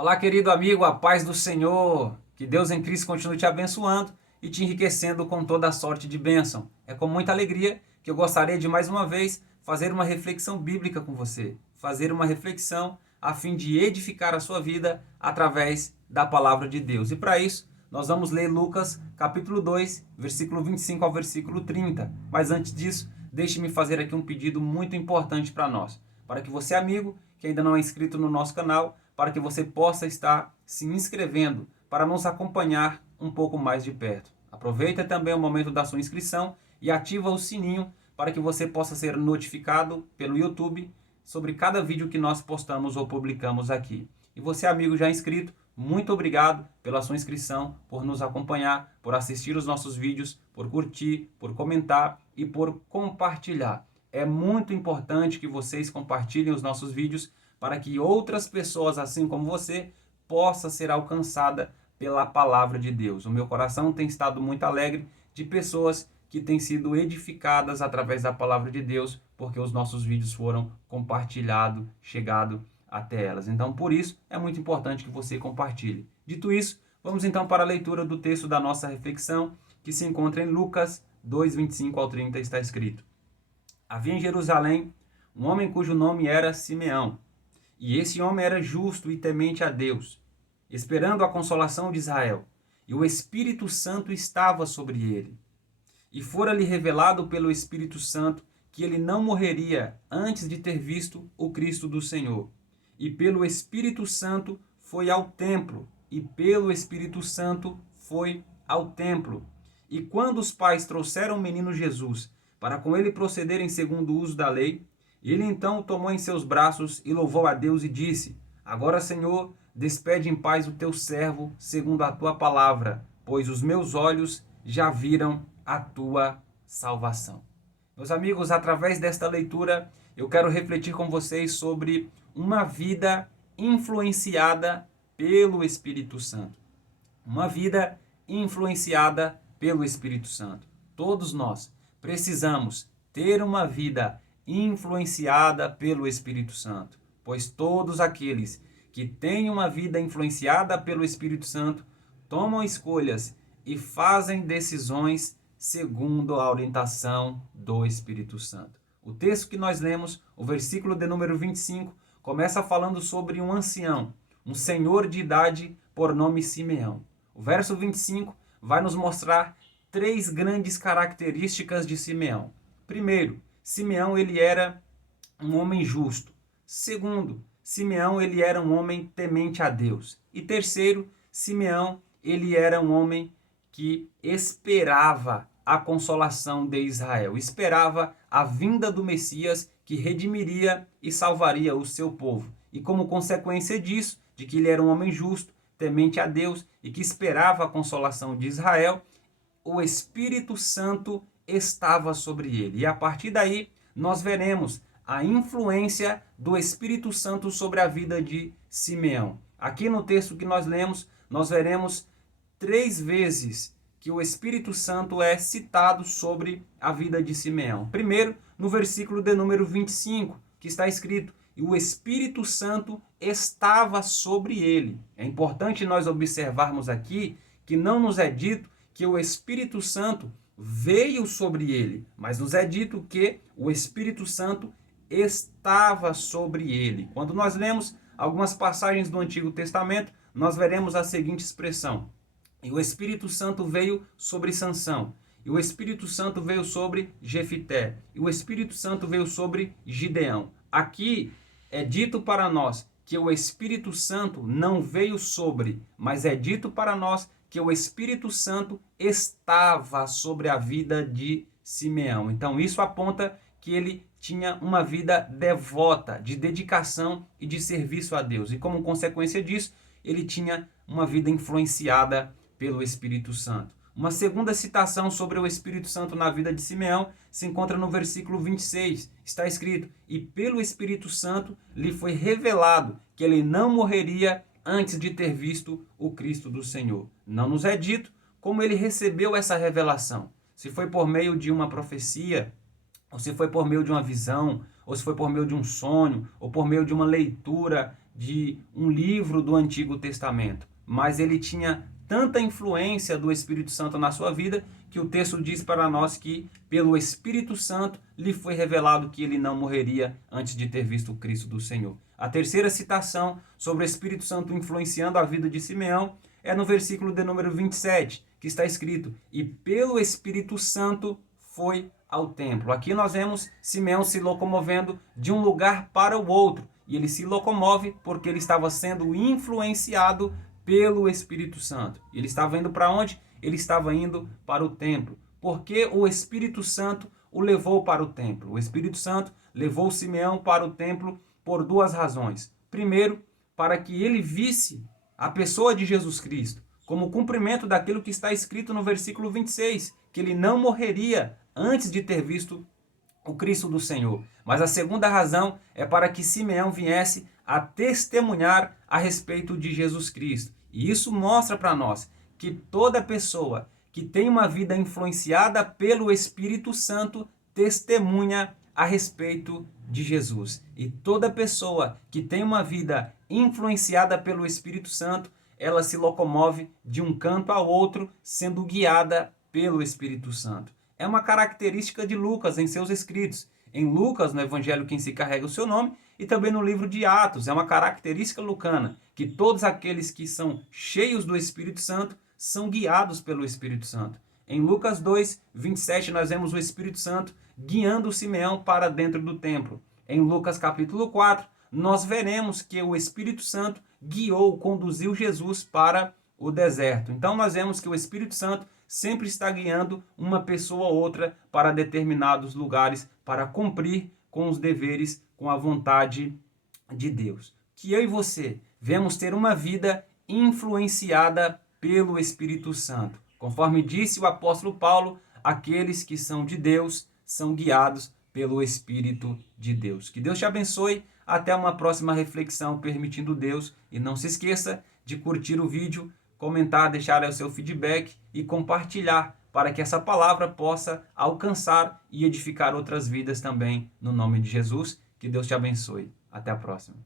Olá, querido amigo, a paz do Senhor. Que Deus em Cristo continue te abençoando e te enriquecendo com toda a sorte de bênção. É com muita alegria que eu gostaria de mais uma vez fazer uma reflexão bíblica com você. Fazer uma reflexão a fim de edificar a sua vida através da palavra de Deus. E para isso, nós vamos ler Lucas capítulo 2, versículo 25 ao versículo 30. Mas antes disso, deixe-me fazer aqui um pedido muito importante para nós. Para que você, amigo, que ainda não é inscrito no nosso canal, para que você possa estar se inscrevendo para nos acompanhar um pouco mais de perto. Aproveita também o momento da sua inscrição e ativa o sininho para que você possa ser notificado pelo YouTube sobre cada vídeo que nós postamos ou publicamos aqui. E você, amigo já inscrito, muito obrigado pela sua inscrição, por nos acompanhar, por assistir os nossos vídeos, por curtir, por comentar e por compartilhar. É muito importante que vocês compartilhem os nossos vídeos para que outras pessoas, assim como você, possa ser alcançada pela palavra de Deus. O meu coração tem estado muito alegre de pessoas que têm sido edificadas através da palavra de Deus, porque os nossos vídeos foram compartilhados, chegado até elas. Então, por isso, é muito importante que você compartilhe. Dito isso, vamos então para a leitura do texto da nossa reflexão, que se encontra em Lucas 2, 25 ao 30, está escrito: Havia em Jerusalém um homem cujo nome era Simeão, e esse homem era justo e temente a Deus, esperando a consolação de Israel, e o Espírito Santo estava sobre ele. E fora-lhe revelado pelo Espírito Santo que ele não morreria antes de ter visto o Cristo do Senhor. E pelo Espírito Santo foi ao templo, e pelo Espírito Santo foi ao templo. E quando os pais trouxeram o menino Jesus para com ele procederem segundo o uso da lei, ele então o tomou em seus braços e louvou a Deus e disse: Agora, Senhor, despede em paz o teu servo segundo a tua palavra, pois os meus olhos já viram a tua salvação. Meus amigos, através desta leitura, eu quero refletir com vocês sobre uma vida influenciada pelo Espírito Santo. Uma vida influenciada pelo Espírito Santo. Todos nós precisamos ter uma vida influenciada pelo Espírito Santo, pois todos aqueles que têm uma vida influenciada pelo Espírito Santo tomam escolhas e fazem decisões segundo a orientação do Espírito Santo. O texto que nós lemos, o versículo de número 25, começa falando sobre um ancião, um senhor de idade por nome Simeão. O verso 25 vai nos mostrar três grandes características de Simeão. Primeiro, Simeão ele era um homem justo. Segundo, Simeão ele era um homem temente a Deus. E terceiro, Simeão ele era um homem que esperava a consolação de Israel, esperava a vinda do Messias que redimiria e salvaria o seu povo. E como consequência disso, de que ele era um homem justo, temente a Deus e que esperava a consolação de Israel, o Espírito Santo estava sobre ele. E a partir daí, nós veremos a influência do Espírito Santo sobre a vida de Simeão. Aqui no texto que nós lemos, nós veremos 3 vezes que o Espírito Santo é citado sobre a vida de Simeão. Primeiro, no versículo de número 25, que está escrito: E o Espírito Santo estava sobre ele. É importante nós observarmos aqui que não nos é dito que o Espírito Santo veio sobre ele, mas nos é dito que o Espírito Santo estava sobre ele. Quando nós lemos algumas passagens do Antigo Testamento, nós veremos a seguinte expressão: E o Espírito Santo veio sobre Sansão, e o Espírito Santo veio sobre Jefité, e o Espírito Santo veio sobre Gideão. Aqui é dito para nós que o Espírito Santo não veio sobre, mas é dito para nós que o Espírito Santo estava sobre a vida de Simeão. Então isso aponta que ele tinha uma vida devota, de dedicação e de serviço a Deus. E como consequência disso, ele tinha uma vida influenciada pelo Espírito Santo. Uma segunda citação sobre o Espírito Santo na vida de Simeão se encontra no versículo 26. Está escrito: E pelo Espírito Santo lhe foi revelado que ele não morreria antes de ter visto o Cristo do Senhor. Não nos é dito como ele recebeu essa revelação. Se foi por meio de uma profecia, ou se foi por meio de uma visão, ou se foi por meio de um sonho, ou por meio de uma leitura de um livro do Antigo Testamento, mas ele tinha tanta influência do Espírito Santo na sua vida que o texto diz para nós que pelo Espírito Santo lhe foi revelado que ele não morreria antes de ter visto o Cristo do Senhor. A terceira citação sobre o Espírito Santo influenciando a vida de Simeão é no versículo de número 27, que está escrito: e pelo Espírito Santo foi ao templo. Aqui nós vemos Simeão se locomovendo de um lugar para o outro, e ele se locomove porque ele estava sendo influenciado pelo Espírito Santo. Ele estava indo para onde? Ele estava indo para o templo. Porque o Espírito Santo o levou para o templo. O Espírito Santo levou Simeão para o templo por duas razões. Primeiro, para que ele visse a pessoa de Jesus Cristo, como cumprimento daquilo que está escrito no versículo 26, que ele não morreria antes de ter visto o Cristo do Senhor. Mas a segunda razão é para que Simeão viesse a testemunhar a respeito de Jesus Cristo. E isso mostra para nós que toda pessoa que tem uma vida influenciada pelo Espírito Santo testemunha a respeito de Jesus. E toda pessoa que tem uma vida influenciada pelo Espírito Santo, ela se locomove de um canto ao outro, sendo guiada pelo Espírito Santo. É uma característica de Lucas em seus escritos. Em Lucas, no Evangelho Quem se carrega o seu nome, e também no livro de Atos, é uma característica lucana, que todos aqueles que são cheios do Espírito Santo são guiados pelo Espírito Santo. Em Lucas 2, 27, nós vemos o Espírito Santo guiando Simeão para dentro do templo. Em Lucas capítulo 4, nós veremos que o Espírito Santo conduziu Jesus para o deserto. Então nós vemos que o Espírito Santo sempre está guiando uma pessoa ou outra para determinados lugares, para cumprir com os deveres, com a vontade de Deus. Que eu e você vemos ter uma vida influenciada pelo Espírito Santo. Conforme disse o apóstolo Paulo, aqueles que são de Deus são guiados pelo Espírito de Deus. Que Deus te abençoe. Até uma próxima reflexão, permitindo Deus. E não se esqueça de curtir o vídeo, comentar, deixar aí o seu feedback e compartilhar para que essa palavra possa alcançar e edificar outras vidas também no nome de Jesus. Que Deus te abençoe. Até a próxima.